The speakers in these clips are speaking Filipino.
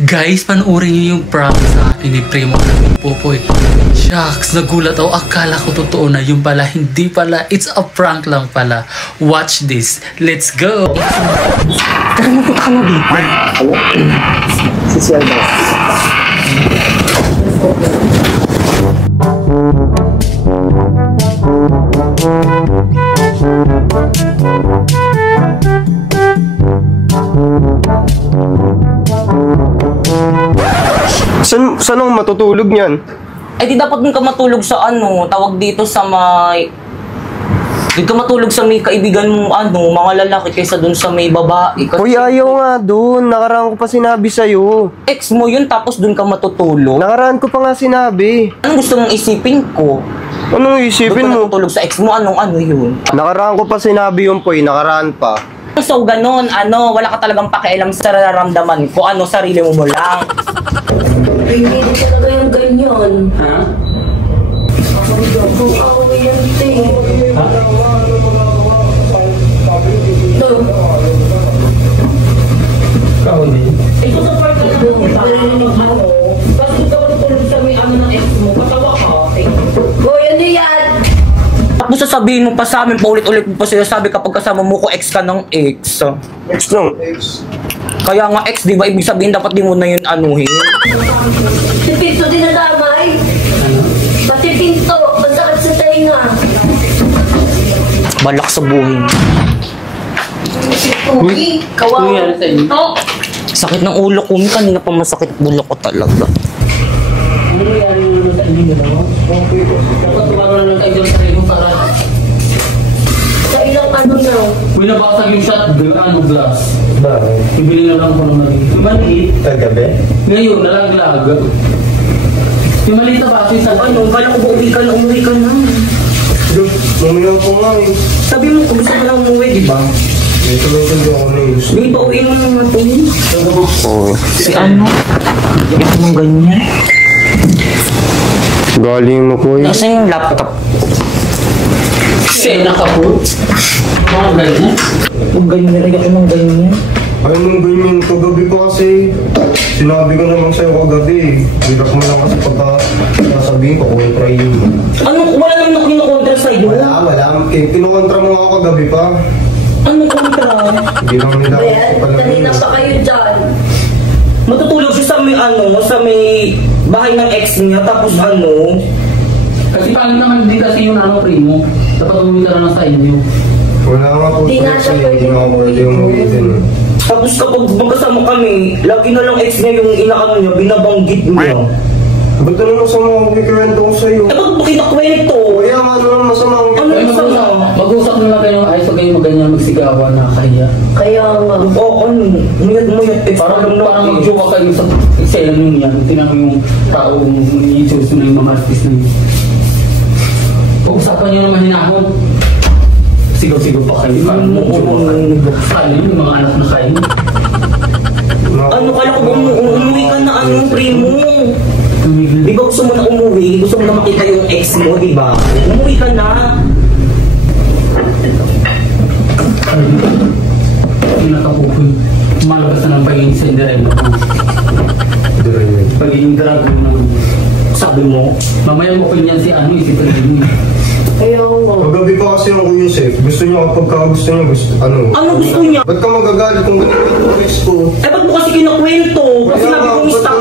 Guys, panoorin niyo yung prank sa akin ni Primo ng Popoy. Shucks, nagulat ako. Akala ko totoo na. Yung pala, hindi pala. It's a prank lang pala. Watch this. Let's go! Tara mo, punta ka na dito. Ano? Si Ciel ba? Saan ang matutulog niyan? Eh di dapat dun ka matulog sa ano, tawag dito sa may... Dun ka matulog sa may kaibigan mong ano, mga lalaki kaysa dun sa may babae. Kasi... Uy, ayaw nga dun. Nakaraan ko pa sinabi sa'yo. Ex mo yun, tapos dun ka matutulog. Nakaraan ko pa nga sinabi. Anong gusto mong isipin ko? Anong isipin Doon ka mo? natutulog sa ex mo, anong ano yun? Nakaraan ko pa sinabi yun, Poy. Nakaraan pa. So ganon, ano, wala ka talagang pakialam sa nararamdaman ko, ano, sarili mo lang. Hindi ko talaga yung ganyan. Ha? Kung ako yan, te. Ha? No. Ikaw din? Ito sa part ka lang ano, kasi ikaw natulog sa may ano ng ex mo, patawa ka. Boy, ano yan? Tapos sasabihin mo pa sa amin, paulit-ulit mo pa sinasabi kapag kasama mo ko ex ka ng ex. Ex lang. Kaya nga ex, di ba? Ibig sabihin dapat di mo na yun anuhin. Si Pinto din nadamay. Pati Pinto, masakit sa tainga. Balak sa buhin. Uy, kawawa. Sakit ng ulo ko, kanina pa masakit ulo ko talaga. Ano nangyari nyo sa inyo, no? Dapat tumaroon na lang kayo sa inyo para... Sa ilang ano na. Kung nabasag yung shot, glass. Bakit? Ibili na lang ko ng maliit. Yung maliit, Kagabi? ngayon, nalaglag. Yung maliit na base sa... Ano, kala ko ba uwi ka na, umuwi ka na. Mamiyaw ko nga eh. Sabi mo, kung gusto mo lang umuwi, di ba? Ito lang yung ako na yun. Di ba, uwi mo na nga to. Oo. Si ano? Ito mong ganyan. Galing mo, Poy. Nasaan yung laptop? Kasi nakapot. Mga ganyan. Kung ganyan, nilagay ko ng ganyan. Ay, nung ganyan, kagabi pa kasi. Sinabi ko naman sa'yo kagabi. Hirap mo lang kasi pagka nasabihin ko, kontra yun. Ano, wala naman ako kinukontra sa'yo. Wala. Kinukontra mo ako kagabi pa. Ano kontra? Hindi lang nila ako Ayan, kanina pa kayo dyan. Matutulog siya sa may ano, sa may bahay ng ex niya, tapos ano. Kasi paano naman din kasi yung ano, Primo? Dapat umuwi ka na lang sa inyo. Wala nga po. Di nga siya Hindi nga ako pwede umuwi din. Tapos kapag magkasama kami, lagi na lang ex niya yung inaano niya, binabanggit niya. Ba't ano masama akong kikiwento ko sa'yo? Eh, ba't mo kinakwento? Kaya nga naman masama akong Ano Ay, masama? mag-usap na lang kayo, ayos huwag kayo maganyan magsigawan na kaya. Kaya nga. Oo, ano, muyat, eh, Parang magjowa kayo sa eksena nyo niya. Tingnan mo yung taong i-choose na yung mga artist na yun. Pag-usapan nyo naman hinahon. Sigaw-sigaw pa kayo. Parang magjowa kayo. Kaya yung mga anak na kayo. Ano, kala ko ba umuwi ka na ano, Primo? Di ba gusto mo na umuwi? Gusto mo na makita yung ex mo, di ba? Umuwi ka na. Yung nakapupoy. Malabas na ng pagiging Cinderella. Pagiging dragon na. Sabi mo, Mamaya mo pinyan si ano, si Primo. Kaya nga. Kagabi pa kasi yung Kuya Sef. Gusto niya kapag gusto niya, ano? ano gusto niya? Ba't ka magagalit kung ganito yung ex ko? Eh, ba't mo kasi kinakwento? Kasi sabi kong stop.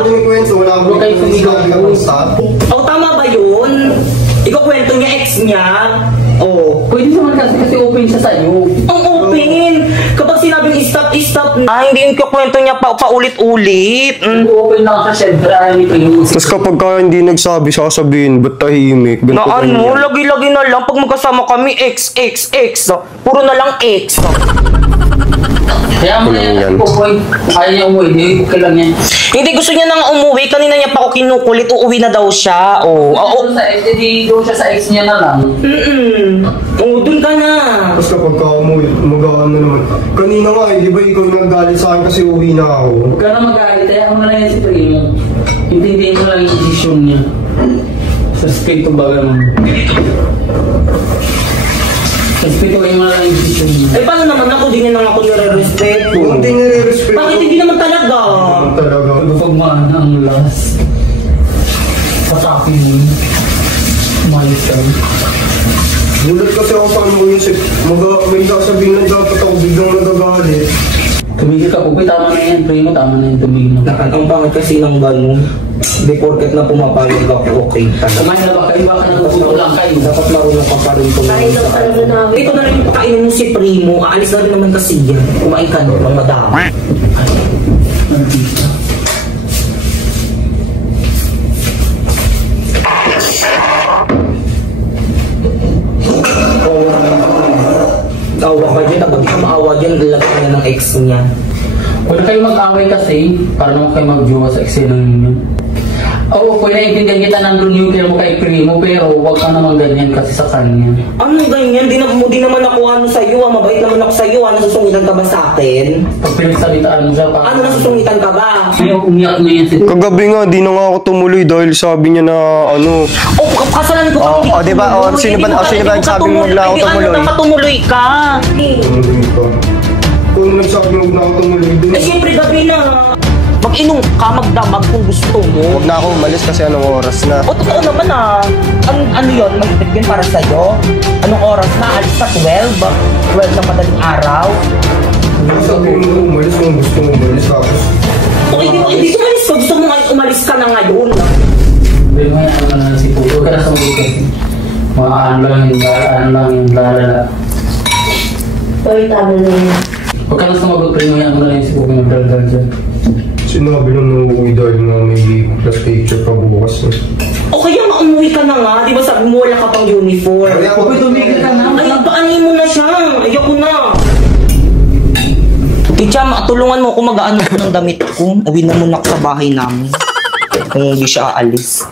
Wala yung kwento, wala akong Huwag kayo sumigaw. sinabi ka ng stop. O, tama ba yun? Ikaw kwento niya, ex niya? Oo. Pwede naman kasi open siya sa'yo. Ang open! Kapag sinabing stop. Ah, hindi yung kwento niya paulit-ulit. Open lang siya, syempre. Ay, Primo. Tapos kapag ka hindi nagsabi, sasabihin, ba't tahimik? Na ano, lagi-lagi na lang. Pag magkasama kami, ex. Puro na lang ex. Kaya mo na yan, Popoy. Ayaw niya umuwi, hindi kailan niya. Hindi, gusto niya nang umuwi. Kanina niya pa ako kinukulit. Uuwi na daw siya. Oo. Doon sa ex, hindi doon siya sa ex niya na lang. Oo, dun ka na. Tapos kapag ka umuwi, mag-ano naman. Kanina nga, di ba ikaw naggalit sa akin kasi uwi na ako? Huwag ka na magalit, kaya mo na lang yan si Primo. Intindihin mo lang yung decision niya. Sa respeto ba naman. Respetuhin mo na lang yung decision niya. Eh, paano naman ako? Di niya nang ako nire-respeto. Kung hindi nire-respeto. Bakit hindi naman talaga? talaga. Pagpagmaan ang last. Patakin mo. Umayos ka. Gulat kasi ako sa ano yung may sasabihin na dapat ako biglang nagagalit. Tumigil ka, Pupoy. Tama na yan. Primo, tama na yan. Tumigil na. Ang pangit kasi ng gano'n. Hindi porket na pumapayag ako, okay. Kumain na ba kayo? Baka natututo lang kayo. Dapat marunong ka pa rin kumain. Kain lang talaga namin. Ito na rin yung pakainin mo si Primo. Aalis na rin naman kasi yan. Kumain ka no, ng madami. Nandito. Tawa ka dyan. Kapag di ka maawa dyan, lalagyan niya ng ex niya. Huwag na kayo mag-away kasi para naman kayo mag-jowa sa eksena ninyo. Oo, pwede naiintindihan kita nandun yung kaya mo kay Primo, pero huwag ka naman ganyan kasi sa kanya. Ano ganyan? Di naman ako ano sa'yo. Mabait naman ako sa'yo. Nasusungitan ka ba sa akin? Pag pinagsalitaan mo siya, Ano nasusungitan ka ba? Ayaw, umiyak na yan si Kagabi nga, di na nga ako tumuloy dahil sabi niya na ano. Oh, kasalan ko. Oh, di ba? Oh, sino ba nagsabi mo na ako tumuloy? Ano na tumuloy ka? Tumuloy ka. Kung nagsabi mo na ako tumuloy dun. Eh, siyempre gabi na. Mag-inom ka, magdamag kung gusto mo. Huwag na ako umalis kasi anong oras na. O, totoo naman ah. Ano yun? Mahigit yun para sa'yo? Anong oras na? Alis ka 12? 12 na madaling araw? Sabi mo umalis kung gusto mo umalis tapos. O, hindi ko umalis. Gusto mo umalis ka na ngayon. Pero may ano na si Puto, huwag ka na sumuli kasi. Ano lang yung lalala. Oy, tama na yun. Huwag ka na sumagot, Primo, yan mo na yung si Puto yung dal-dal dyan. Sinabi lang nung uuwi dahil nga may class picture pa bukas. O kaya umuwi ka na nga. Di ba sabi mo wala ka pang uniform? Pupoy, tumigil ka na. Ay, paanin mo na siya. Ayoko na. Ticha, tulungan mo ako mag-aano ko ng damit ko. Uwi na muna ako sa bahay namin. Kung hindi siya aalis.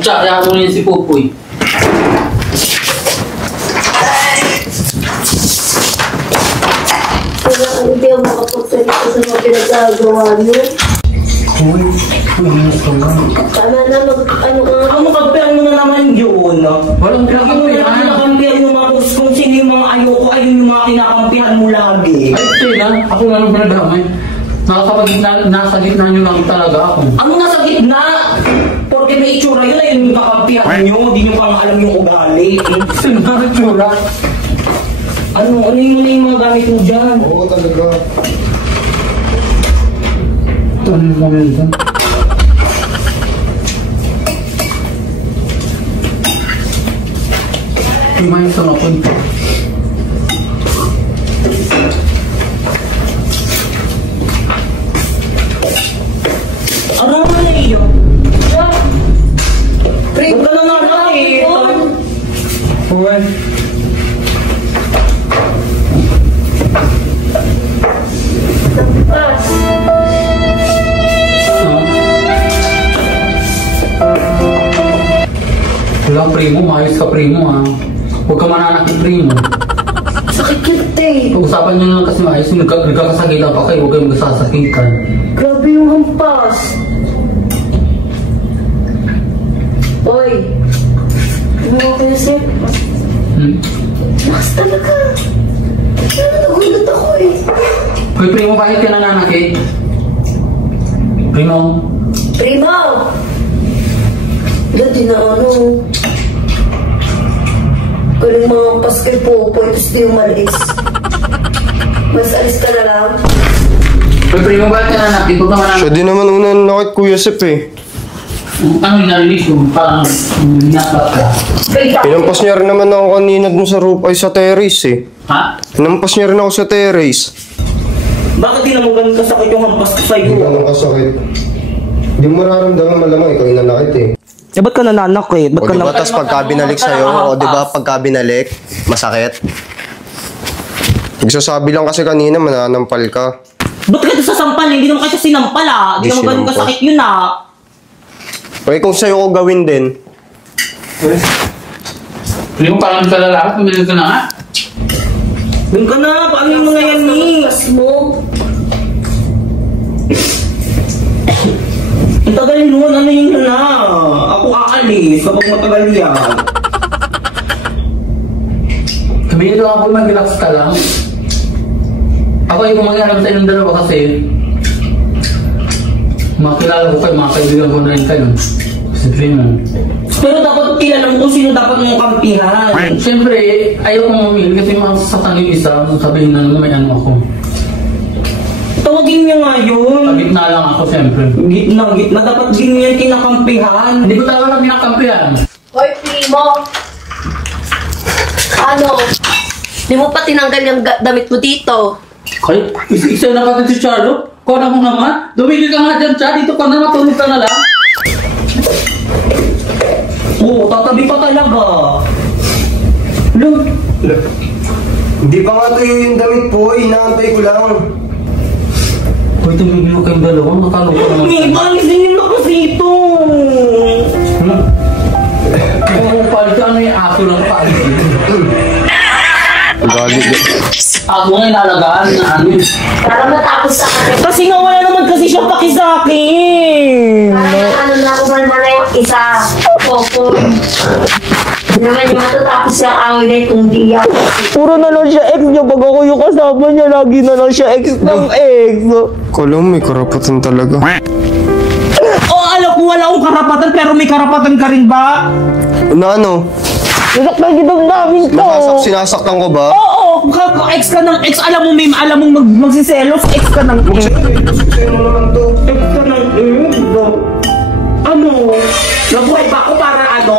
Tsaka, yan mo na yung si Pupoy. Kaya hindi ako makapagsalita sa mga pinagagawa niyo. Uy, umiyak ka na. Tama na, ano ka. Ano kampihan mo na naman yun? Walang pinakampihan. Kinakampihan mo na kung sino yung mga ayoko, ayun yung mga kinakampihan mo lagi. Ay, Tina, ako nga nung pinagdamay. Nasa gitna nyo lang talaga ako. Ano nasa gitna? Porque may itsura yun, ayun yung kakampihan nyo. Di nyo pang alam yung ugali. Sino na itsura? Ano yung mga gamit mo dyan? Oo talaga. Ano yung moment dyan? Kumain sa napon. Ano na iyo? Huwag ka na nakakit. Uy. Pas. Wala, Primo. Maayos ka, Primo, ha. Huwag ka mananakit, Primo. Sakit yun, te. Pag-usapan nyo lang kasi maayos. Nagkakasakitan pa kayo. Huwag kayong magsasakitan. Grabe yung hampas. Oy. Ano ako yung sip? Lakas talaga. Nagulat ako eh. Hoy, Primo, bakit ka nananakit? Primo? Primo! Dati na ano. Galing mga paskay po, tapos di umalis. Mas alis ka na lang. Hoy, Primo, bakit ka nananakit? Huwag ka mananakit. Siya din naman una nakit Kuya Sep eh. Ano yung narinig ko? Parang ninakat ka. Pinampas niya rin naman ako kanina dun sa roof ay sa terrace eh. Ha? Pinampas niya rin ako sa terrace. Bakit di naman ganun kasakit yung hampas ko sa'yo? Hindi naman kasakit. Hindi mo mararamdaman malamang ikaw yung nanakit eh. Eh, ba't ka nananakit? O diba tas pagka binalik sa'yo, o diba pagka binalik, masakit? Nagsasabi lang kasi kanina mananampal ka. Ba't ka sasampal? Hindi naman kasi sinampal ah. Hindi naman ganun kasakit yun ah. Okay, kung sa'yo ko gawin din. Primo, parang ka lalaki. Pumili ka na nga. Doon ka na, paano mo na yan eh? Mas mo. Ang tagal nun, ano yun na? Ako aalis kapag matagal yan. Sabihin lang ako, mag-relax ka lang. Ako yung mag-alam sa inyong dalawa kasi Makilala ko kayo, mga kaibigan ko na rin kayo. Si Primo. Pero dapat kilala mo kung sino dapat mong kampihan. Siyempre, ayaw ko mamili kasi masasaktan yung isa. Sabihin na naman may ano ako. Tawagin niyo nga yun. Sa gitna lang ako, siyempre. Gitna. Dapat din yan kinakampihan. Hindi ko talaga lang kinakampihan. Hoy, Primo! Ano? Di mo pa tinanggal yung damit mo dito. Kaya, isa na ka si Charlo. Kona mo naman. Dumigil ka nga dyan, Char. Dito ka na, matulog ka na lang. Oo, tatabi pa talaga. Look. Hindi pa nga tuyo yung damit po, inaantay ko lang. Hoy, tumigil mo kayong dalawa. Nakalong ko naman. May balisinin na kasi ito. Oo, palit ka. Ano yung aso lang palit? Galit. Ako nga inalagaan na ano. Para matapos sa akin. Kasi nga wala naman kasi siya paki sa akin. Parang ano na ako na yung isa. Opo. Hindi naman yung matatapos yung away na itong diya. Puro na lang siya ex niya. Pag ako yung kasama niya, lagi na lang siya ex ng ex. Kala mo may karapatan talaga. Oh, alam ko wala akong karapatan pero may karapatan ka rin ba? Ano? Nasaktan kita namin to. Sinasaktan ko ba? Oo, ex ka ng ex. Alam mong magsiselos. Ex ka ng ex. Sino naman to? Ex ka ng ex. Ano? Nabuhay ba ako para ano?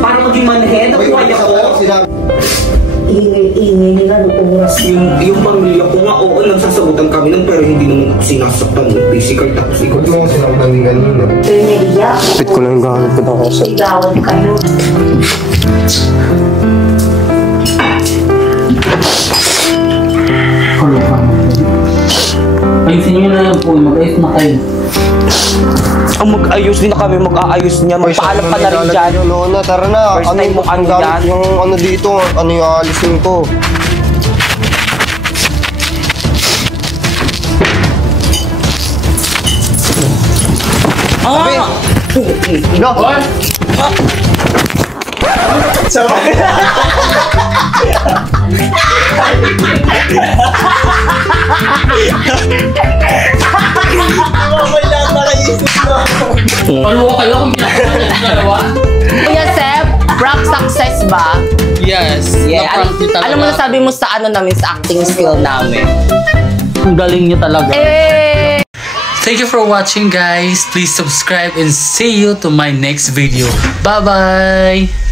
Para maging manhead? Nabuhay ako? Ingay nila nung oras. Yung pamilya ko nga, oo, nagsasagutan kami nun, pero hindi naman ako sinasaktan ng physical. Tapos ikaw Ba't mo ako sinaktan din ganun? Perneriya. Kapit ko lang yung gahanap ko ako sa... Sigawan kayo. Ayusin nyo na lang po. Mag-ayos na kayo. ang mag-ayos din na kami, mag-aayos niya. Magpaalam ka na rin dyan. Lona, tara na. First time mo ano gamit yan? yung ano dito, ano yung aalisin ko. No! Ano kayo kung ginagawa niya ng dalawa? Kuya Sep, prank success ba? Yes. Yeah. Na-prank niyo talaga. Alam mo na sabi mo sa ano namin, sa acting skill namin. Ang galing niya talaga. Eh! Thank you for watching, guys. Please subscribe and see you to my next video. Bye-bye!